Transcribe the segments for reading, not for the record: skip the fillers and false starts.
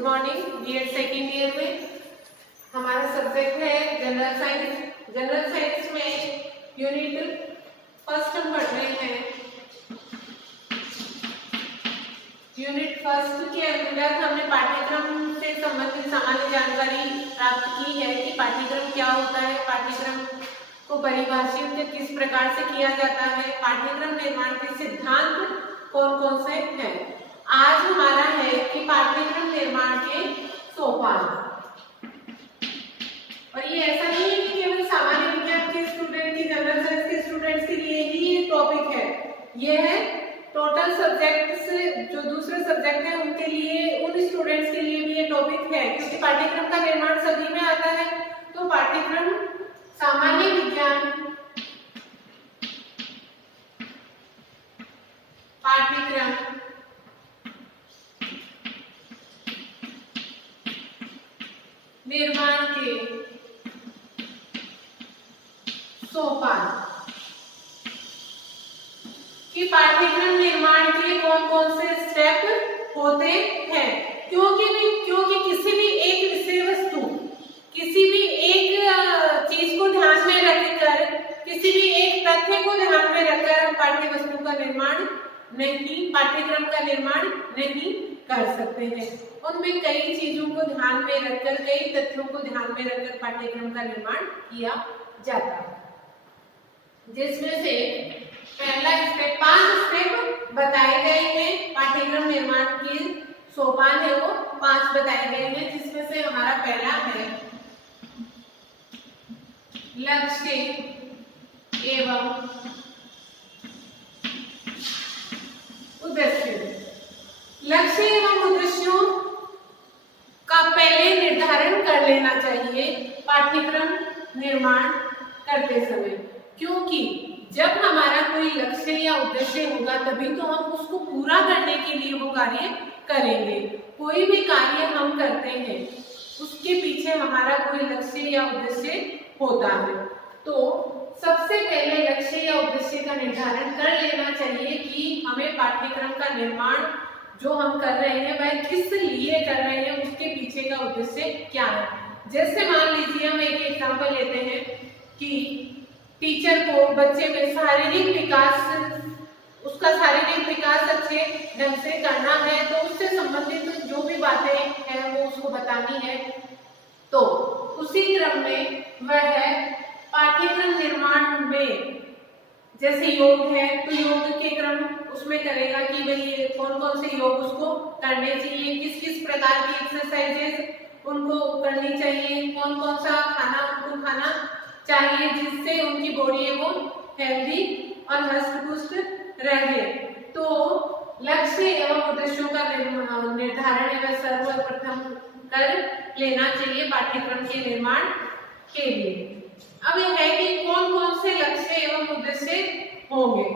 Good morning. BEd second year में हमारा subject है जनरल साइंस। जनरल साइंस में यूनिट फर्स्ट हम पढ़ रहे हैं। यूनिट फर्स्ट के अंतर्गत हमने पाठ्यक्रम से संबंधित सामान्य जानकारी प्राप्त की है कि पाठ्यक्रम क्या होता है, पाठ्यक्रम को परिभाषित किस प्रकार से किया जाता है, पाठ्यक्रम निर्माण के सिद्धांत कौन कौन से हैं। आज हमारा है कि पाठ्यक्रम निर्माण के सोपान। और ये ऐसा नहीं है कि केवल सामान्य विज्ञान के स्टूडेंट की, जनरल साइंस के स्टूडेंट्स के लिए ही ये टॉपिक है। ये है टोटल सब्जेक्ट से जो दूसरे सब्जेक्ट है उनके लिए, उन स्टूडेंट्स के लिए भी ये टॉपिक है, क्योंकि पाठ्यक्रम का निर्माण सभी में आता है। तो पाठ्यक्रम सामान्य विज्ञान, पाठ्यक्रम निर्माण के सोपान कि पाठ्यक्रम निर्माण के कौन कौन से स्टेप होते हैं। क्योंकि किसी भी एक विषय वस्तु, किसी भी एक चीज को ध्यान में रखकर, किसी भी एक तथ्य को ध्यान में रखकर हम पाठ्य वस्तु का निर्माण नहीं, पाठ्यक्रम का निर्माण नहीं कर सकते हैं। उनमें कई चीजों को ध्यान में रखकर, कई तथ्यों को ध्यान में रखकर पाठ्यक्रम का निर्माण किया जाता है, जिसमें से पहला स्टेप, 5 स्टेप बताए गए हैं। पाठ्यक्रम निर्माण के सोपान है वो 5 बताए गए हैं, जिसमें से हमारा पहला है लक्ष्य एवं उद्देश्य। लक्ष्य एवं उद्देश्यों का पहले निर्धारण कर लेना चाहिए पाठ्यक्रम निर्माण करते समय, क्योंकि जब हमारा कोई लक्ष्य या उद्देश्य होगा तभी तो हम उसको पूरा करने के लिए वो कार्य करेंगे। कोई भी कार्य हम करते हैं उसके पीछे हमारा कोई लक्ष्य या उद्देश्य होता है। तो सबसे पहले लक्ष्य या उद्देश्य का निर्धारण कर लेना चाहिए कि हमें पाठ्यक्रम का निर्माण जो हम कर रहे हैं वह किस लिए कर रहे हैं, उसके पीछे का उद्देश्य क्या है। जैसे मान लीजिए हम एक एग्जांपल लेते हैं कि टीचर को बच्चे में शारीरिक विकास, उसका शारीरिक विकास अच्छे ढंग से करना है, तो उससे संबंधित जो भी बातें हैं वो उसको बतानी है। तो उसी क्रम में वह पाठ्यक्रम निर्माण में, जैसे योग है तो योग के क्रम उसमें करेगा कि भाई कौन कौन से योग उसको करने चाहिए, किस किस प्रकार की एक्सरसाइजेस उनको करनी चाहिए, कौन कौन सा खाना उनको खाना चाहिए जिससे उनकी बॉडी है वो हेल्दी और हष्ट पुष्ट रहे। तो लक्ष्य एवं उद्देश्यों का निर्धारण वह सर्वप्रथम कर लेना चाहिए पाठ्यक्रम के निर्माण के लिए। अब यह है कि कौन कौन से लक्ष्य एवं उद्देश्य होंगे।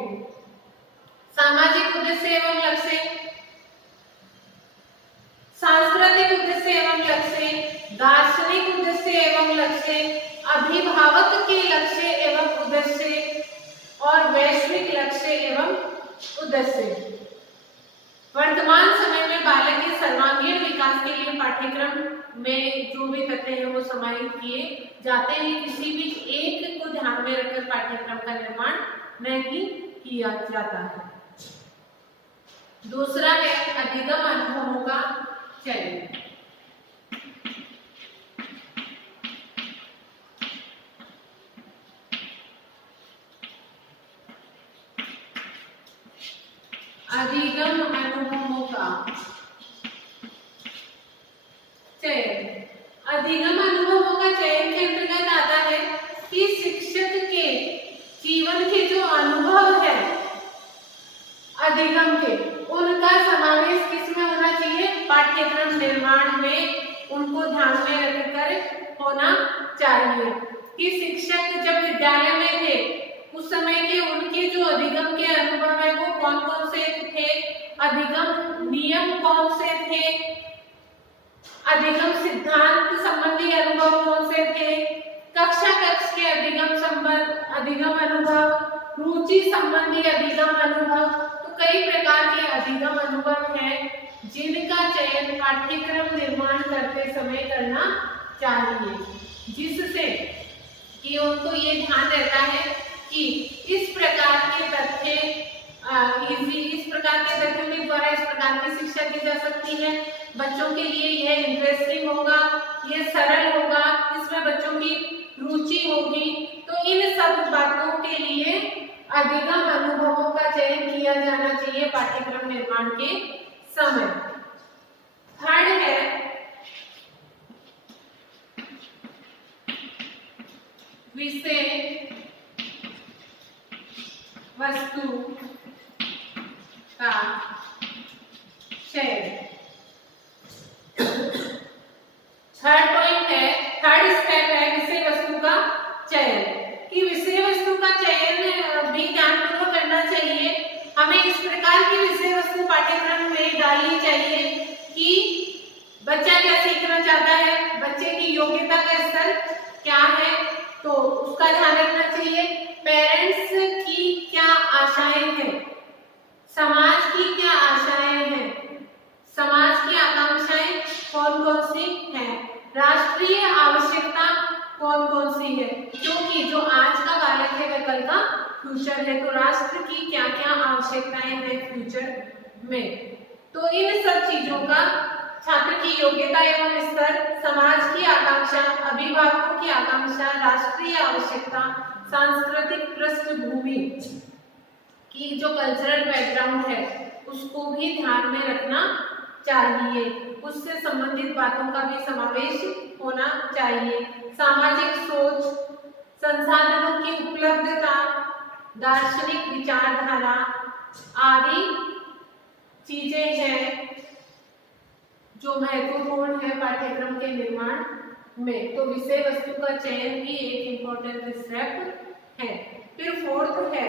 सामाजिक उद्देश्य एवं लक्ष्य, सांस्कृतिक उद्देश्य एवं लक्ष्य, दार्शनिक उद्देश्य एवं लक्ष्य, अभिभावक के लक्ष्य एवं उद्देश्य और वैश्विक लक्ष्य एवं उद्देश्य। वर्तमान समय में बालक के सर्वांगीण विकास के लिए पाठ्यक्रम में जो भी तथ्य हैं वो समाहित किए जाते हैं। किसी भी एक को ध्यान में रखकर पाठ्यक्रम का निर्माण नहीं किया जाता है। दूसरा है अधिगम अनुभवों का चयन। अधिगम अनुभवों का चयन। अधिगम अनुभवों का चयन के अंतर्गत आता है कि शिक्षक के जीवन के जो अनुभव है अधिगम के, उनका समावेश किस में होना चाहिए, पाठ्यक्रम निर्माण में उनको ध्यान में रखकर होना चाहिए। कि शिक्षक जब विद्यालय में थे उस समय के उनके जो अधिगम के अनुभव है वो कौन कौन से थे, अधिगम नियम कौन से थे, अधिगम सिद्धांत संबंधी अनुभव कौन से थे, कक्षा कक्ष के अधिगम अनुभव, रुचि संबंधी अधिगम अनुभव। तो कई प्रकार के अधिगम अनुभव हैं जिनका चयन पाठ्यक्रम निर्माण करते समय करना चाहिए, जिससे कि उनको ये ध्यान रहता है कि इस प्रकार के तथ्य इस प्रकार के तथ्यों के द्वारा इस प्रकार की शिक्षा दी जा सकती है, बच्चों के लिए यह इंटरेस्टिंग होगा, यह सरल होगा, इसमें बच्चों की रुचि होगी। तो इन सब बातों के लिए अधिगम अनुभवों का चयन किया जाना चाहिए पाठ्यक्रम निर्माण के समय। थर्ड है विषय वस्तु का चयन। थर्ड पॉइंट है, थर्ड स्टेप है विषय वस्तु का चयन, कि विषय वस्तु का चयन भी ध्यानपूर्वक करना चाहिए। हमें इस प्रकार की विषय वस्तु पाठ्यक्रम में डालनी चाहिए कि बच्चा क्या सीखना चाहता है, बच्चे की योग्यता का स्तर क्या है, तो उसका ध्यान रखना चाहिए। पेरेंट्स की क्या आशाएं हैं, समाज की क्या आशाएं हैं, समाज की आकांक्षाएं कौन कौन सी हैं, राष्ट्रीय आवश्यकता कौन कौन सी है, क्योंकि जो आज का बालक है वह कल का फ्यूचर है, तो राष्ट्र की क्या क्या आवश्यकताएं हैं फ्यूचर में। तो इन सब चीजों का छात्र की योग्यता एवं स्तर, समाज की आकांक्षा, अभिभावकों की आकांक्षा, राष्ट्रीय आवश्यकता, सांस्कृतिक पृष्ठभूमि की जो कल्चरल बैकग्राउंड है उसको भी ध्यान में रखना चाहिए, उससे संबंधित बातों का भी समावेश होना चाहिए। सामाजिक सोच, संसाधनों की उपलब्धता, दार्शनिक विचारधारा आदि चीजें हैं जो महत्वपूर्ण है पाठ्यक्रम के निर्माण में। तो विषय वस्तु का चयन भी एक इम्पोर्टेंट स्टेप है। फिर फोर्थ है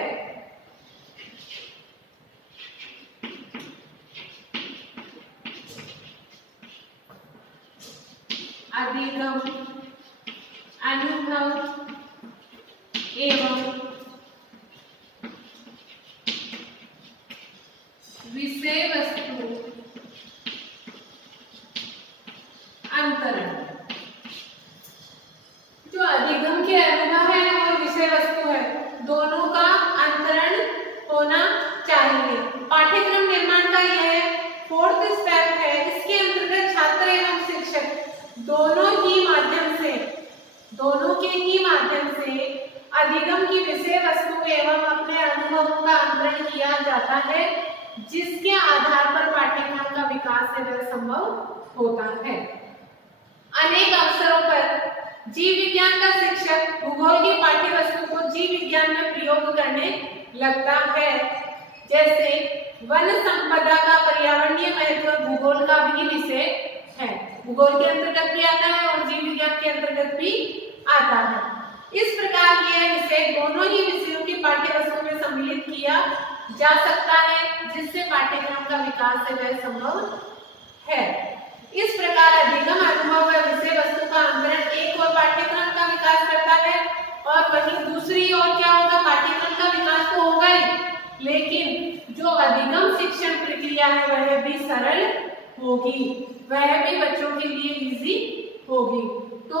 अधिगम अनुभव एवं विषय वस्तु अंतरण। जो अधिगम के अनुभव है और विषय वस्तु है, दोनों का अंतरण होना चाहिए। पाठ्यक्रम निर्माण का यह फोर्थ स्टेप है। इसके अंतर्गत छात्र एवं शिक्षक दोनों के ही माध्यम से अधिगम की विषय वस्तु एवं अपने अनुभवों का अंतरण किया जाता है, जिसके आधार पर पाठ्यक्रम का विकास संभव होता है। अनेक अवसरों पर जीव विज्ञान का शिक्षक भूगोल की पाठ्य वस्तु को जीव विज्ञान में प्रयोग करने लगता है। जैसे वन संपदा का पर्यावरणीय महत्व भूगोल का भी विषय है, भूगोल के अंतर्गत भी आता है और जीव विज्ञान के अंतर्गत भी आता है। इस प्रकार यह विषय दोनों ही विषयों की पाठ्य वस्तु में सम्मिलित किया जा सकता है, जिससे पाठ्यक्रम का विकास संभव है। इस प्रकार अधिगम अनुभव व विषय वस्तु का अंतरण एक और पाठ्यक्रम का विकास करता है, और वहीं दूसरी ओर क्या होगा, पाठ्यक्रम का विकास तो होगा ही, लेकिन जो अधिगम शिक्षण प्रक्रिया है वह भी सरल होगी, वह भी बच्चों के लिए इजी होगी। तो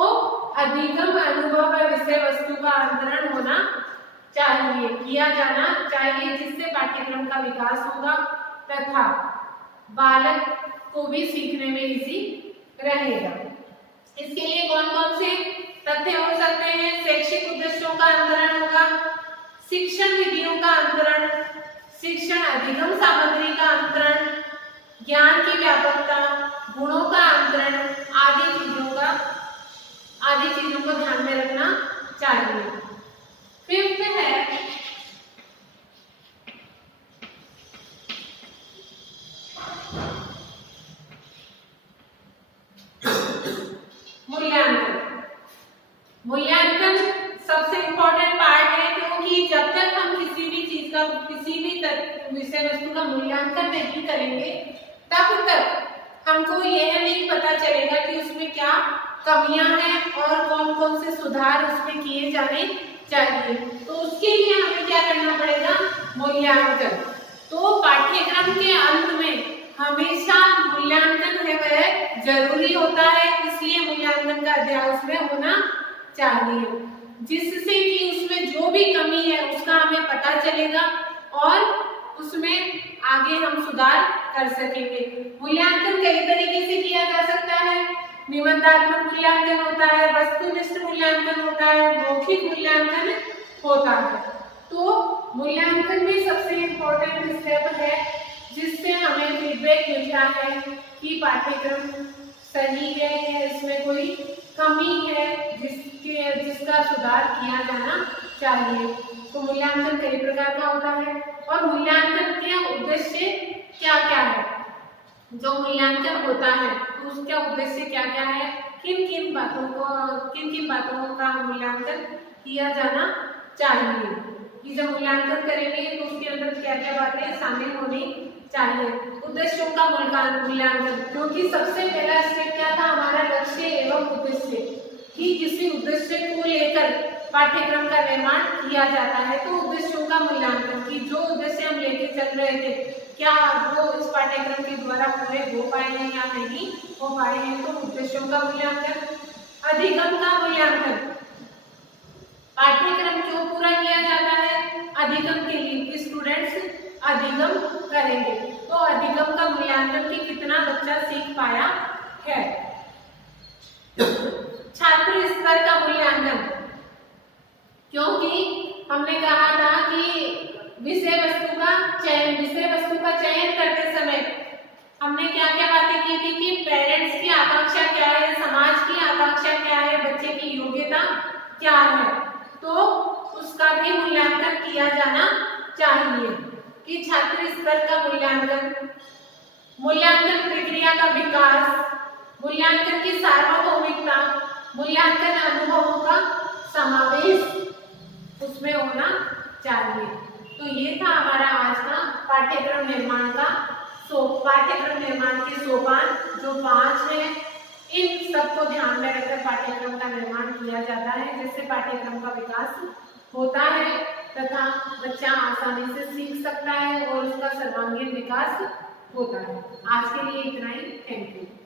अधिगम अनुभव व विषय वस्तु का अंतरण होना चाहिए, किया जाना चाहिए, जिससे पाठ्यक्रम का विकास होगा तथा बालक को भी सीखने में इजी रहेगा। इसके लिए कौन कौन से तथ्य हो सकते हैं? शैक्षिक उद्देश्यों का अंतरण होगा, शिक्षण विधियों का अंतरण, शिक्षण अधिगम सामग्री का अंतरण, ज्ञान की व्यापकता, गुणों का अंतरण आदि चीजों को ध्यान में रखना चाहिए। फिफ्थ है मूल्यांकन। मूल्यांकन सबसे इम्पोर्टेंट पार्ट है, क्योंकि जब तक हम किसी भी चीज का, किसी भी विषय वस्तु का मूल्यांकन नहीं करेंगे तब तक हमको यह नहीं पता चलेगा कि उसमें क्या कमियां हैं और कौन कौन से सुधार उसमें किए जाने चाहिए। तो उसके लिए हमें क्या करना पड़ेगा? मूल्यांकन। तो पाठ्यक्रम के अंत में हमेशा मूल्यांकन है वह जरूरी होता है, इसलिए मूल्यांकन का अध्याय उसमें होना चाहिए, जिससे कि उसमें जो भी कमी है उसका हमें पता चलेगा और उसमें आगे हम सुधार कर सकेंगे। मूल्यांकन कई तरीके से किया जा सकता है। निबंधात्मक मूल्यांकन होता है, वस्तुनिष्ठ मूल्यांकन होता है, मौखिक मूल्यांकन होता है। तो मूल्यांकन में सबसे इम्पोर्टेंट स्टेप है जिससे हमें फीडबैक मिलता है कि पाठ्यक्रम सही है या इसमें कोई कमी है जिसका सुधार किया जाना चाहिए। तो मूल्यांकन कई प्रकार का होता है और मूल्यांकन के उद्देश्य क्या क्या है। जो मूल्यांकन होता है तो उसका उद्देश्य क्या क्या है, किन किन बातों का मूल्यांकन किया जाना चाहिए, कि जब मूल्यांकन करेंगे तो उसके अंदर क्या क्या बातें शामिल होनी चाहिए। उद्देश्यों का मूल्यांकन, क्योंकि सबसे पहला स्टेप क्या था हमारा, लक्ष्य एवं उद्देश्य, कि किसी उद्देश्य को लेकर पाठ्यक्रम का निर्माण किया जाता है। तो उद्देश्यों का मूल्यांकन, कि जो उद्देश्य हम लेके चल रहे थे क्या वो इस पाठ्यक्रम के द्वारा पूरे हो पाए हैं या नहीं हो पाए हैं, तो उद्देश्यों का मूल्यांकन। अधिगम का मूल्यांकन, पाठ्यक्रम क्यों पूरा किया जाता है, अधिगम के लिए कि स्टूडेंट्स अधिगम करेंगे, तो अधिगम का मूल्यांकन कि कितना बच्चा सीख पाया है। छात्र स्तर का मूल्यांकन, क्योंकि हमने कहा था कि विषय वस्तु का चयन करते समय हमने क्या क्या बातें की थी कि पेरेंट्स की आकांक्षा क्या है, समाज की आकांक्षा क्या है, बच्चे की योग्यता क्या है, तो उसका भी मूल्यांकन किया जाना चाहिए। कि छात्र स्तर का मूल्यांकन, मूल्यांकन प्रक्रिया का विकास, मूल्यांकन की सार्वभौमिकता, मूल्यांकन अनुभवों का समावेश उसमें होना चाहिए। तो ये था हमारा आज का पाठ्यक्रम निर्माण का पाठ्यक्रम निर्माण के सोपान जो 5 है। इन सबको ध्यान में रखकर पाठ्यक्रम का निर्माण किया जाता है, जिससे पाठ्यक्रम का विकास होता है तथा बच्चा आसानी से सीख सकता है और उसका सर्वांगीण विकास होता है। आज के लिए इतना ही। Thank you.